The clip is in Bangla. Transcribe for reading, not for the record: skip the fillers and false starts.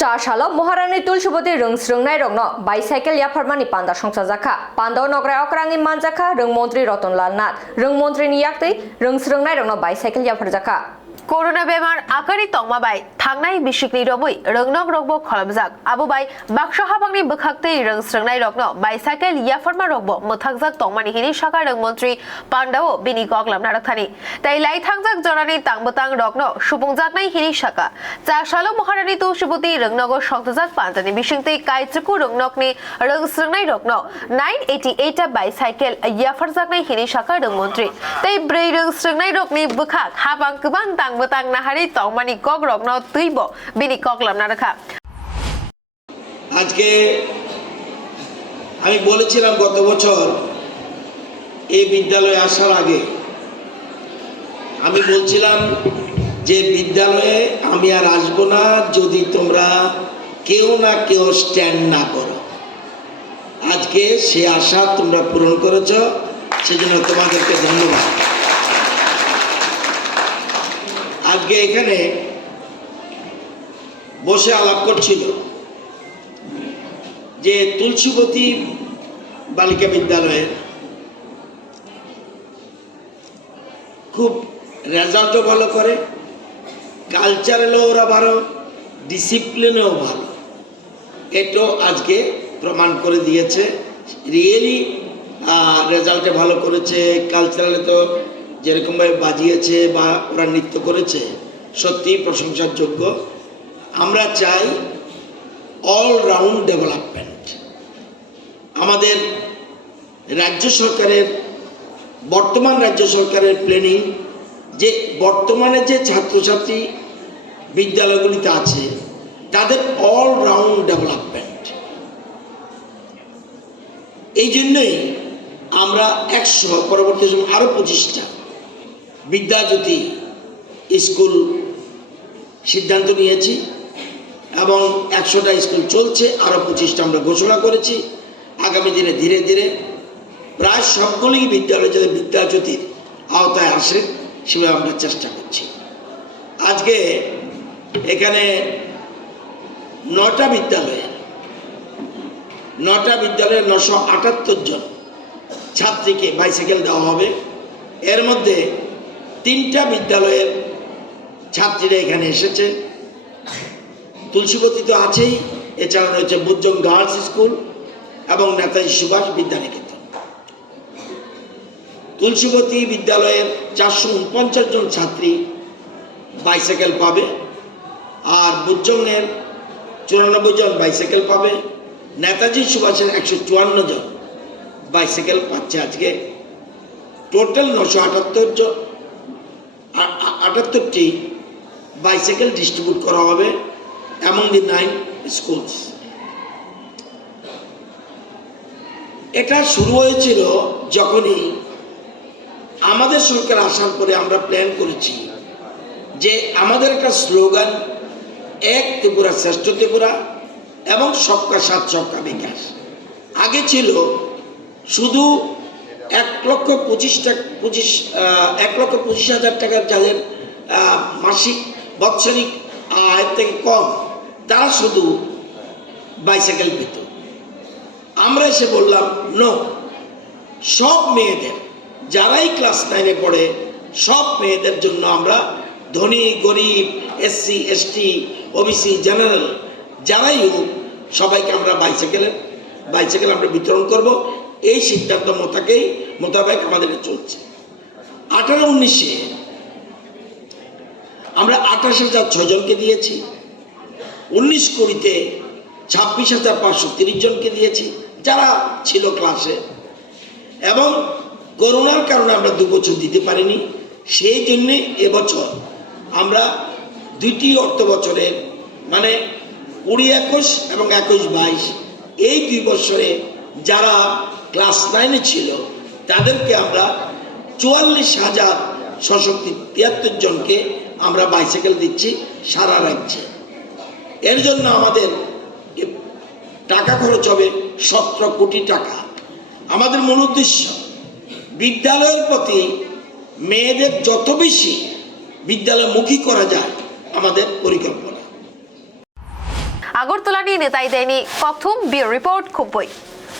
চারশাল মহারানী তুলসীবতী রংস্রংনাই রংন বাইসাইকেল ইয়াফারমানি পান্দা সংসা জাখা পান্দাও নগরাই অকরাঙ্গি মানজাখা রংমন্ত্রী রতনলাল নাথ রংমন্ত্রীনি ইয়াক্তै রংস্রংনাই রংন বাইসাইকেल याफार जाखा कोरोना बेमार आकारि तंमाबाय थांनाय बिसिकनि रबै रोंनक रगबो खलबजाक आबोबाय बाक्सा हाबांनि बोखाक्तै रोंस्रंनाय रगनो बाइसाइकेल याफारमा रगबो मोथाकजाक तंमानि हिनि साखा रोंमन्त्रि पान्डाओ बिनि गगलामना रखानि ताइ लाइथांजाक जरानि तांबतां रगनो सुबुंजाकनाय हिनि साखा चारसालो महारानी तुलसीबती रोंनगो संतजाक पान्दानि बिसिंतै काइचुकु रोंनकनि रोंस्रंनाय रगनो 988 बाइसाइकेल याफारजाकनाय हिनि साखा रोंमन्त्रि ताइ ब्रै रोंस्रंनाय रगनि बोखाक हाबां गोबां तांबतां नाहारि तंमानि गग रगनो तैब बिनि गगलामना रखा আজকে আমি বলেছিলাম গত বছর এই বিদ্যালয়ে আসার আগে আমি বলছিলাম যে বিদ্যালয়ে আমি আর আসব না যদি তোমরা কেউ না কেউ স্ট্যান্ড না করো। আজকে সে আশা তোমরা পূরণ করেছো, সেজন্য তোমাদেরকে ধন্যবাদ। আজকে এখানে বসে আলাপ করছিল যে তুলসীবতী বালিকা বিদ্যালয়ে খুব রেজাল্টও ভালো করে, কালচারালও ওরা ভালো, ডিসিপ্লিনেও ভালো। এটাও আজকে প্রমাণ করে দিয়েছে। রিয়েলি রেজাল্টে ভালো করেছে, কালচারালে তো যেরকমভাবে বাজিয়েছে বা ওরা নৃত্য করেছে সত্যিই প্রশংসার যোগ্য। আমরা চাই অলরাউন্ড ডেভেলপমেন্ট। আমাদের রাজ্য সরকারের বর্তমান রাজ্য সরকারের প্ল্যানিং যে বর্তমানে যে ছাত্রছাত্রী বিদ্যালয়গুলিতে আছে তাদের অলরাউন্ড ডেভেলপমেন্ট। এই জন্যই আমরা 100 পরবর্তী সময় আরও 25টা বিদ্যাজ্যোতি স্কুল সিদ্ধান্ত নিয়েছি এবং 100টা স্কুল চলছে, আরও 25টা আমরা ঘোষণা করেছি। আগামী দিনে ধীরে ধীরে প্রায় সবগুলোই বিদ্যালয় যাতে বিদ্যাজ্যোতির আওতায় আসে সেভাবে আমরা চেষ্টা করছি। আজকে এখানে 9টা বিদ্যালয়ে 978 জন ছাত্রীকে বাইসাইকেল দেওয়া হবে। এর মধ্যে 3টা বিদ্যালয়ের ছাত্রীরা এখানে এসেছে। তুলসীবতী তো আছেই, এছাড়া রয়েছে বুজ্জং গার্লস স্কুল এবং নেতাজি সুভাষ বিদ্যানিকেতন। তুলসীবতী বিদ্যালয়ের 449 জন ছাত্রী বাইসাইকেল পাবে, আর বুজ্জংয়ের 94 জন বাইসাইকেল পাবে। নেতাজি সুভাষের 154 জন বাইসাইকেল পাচ্ছে। আজকে টোটাল 978টি বাইসাইকেল ডিস্ট্রিবিউট করা হবে অ্যামং দি 9 স্কুলস। এটা শুরু হয়েছিল যখনই আমাদের সরকার আসার পরে আমরা প্ল্যান করেছি যে আমাদের একটা স্লোগান এক ত্রিপুরা শ্রেষ্ঠ ত্রিপুরা এবং সবকা সাথ সবকা বিকাশ। আগে ছিল শুধু 1,25,000 টাকার যাদের মাসিক বাৎসরিক আয় থেকে কম তারা শুধু বাইসাইকেল পেত। আমরা এসে বললাম নো, সব মেয়েদের যারাই ক্লাস 9-এ পড়ে সব মেয়েদের জন্য আমরা ধনী গরিব SC ST OBC জেনারেল যারাই হোক সবাইকে আমরা বাইসাইকেল আমরা বিতরণ করব। এই সিদ্ধান্ত মোতাবেক আমাদের চলছে। 18-19-এ আমরা 28,006 জনকে দিয়েছি, 19-20-তে 26,530 জনকে দিয়েছি যারা ছিল ক্লাসে, এবং করোনার কারণে আমরা 2 বছর দিতে পারিনি। সেই জন্যে এবছর আমরা 2টি অর্থ বছরের মানে 20-21 এবং 21-22 এই 2 বছরে যারা ক্লাস 9-এ ছিল তাদেরকে আমরা 44,673 জনকে আমরা বাইসাইকেল দিচ্ছি সারা রাজ্যে। এর জন্য আমাদের টাকা খরচ হবে 17 কোটি টাকা। আমাদের মূল উদ্দেশ্য বিদ্যালয়ের প্রতি মেয়েদের যত বেশি বিদ্যালয়মুখী করা যায় আমাদের পরিকল্পনা। আগরতলানি নেতাই দেয়নি কথুম বি রিপোর্ট খুবই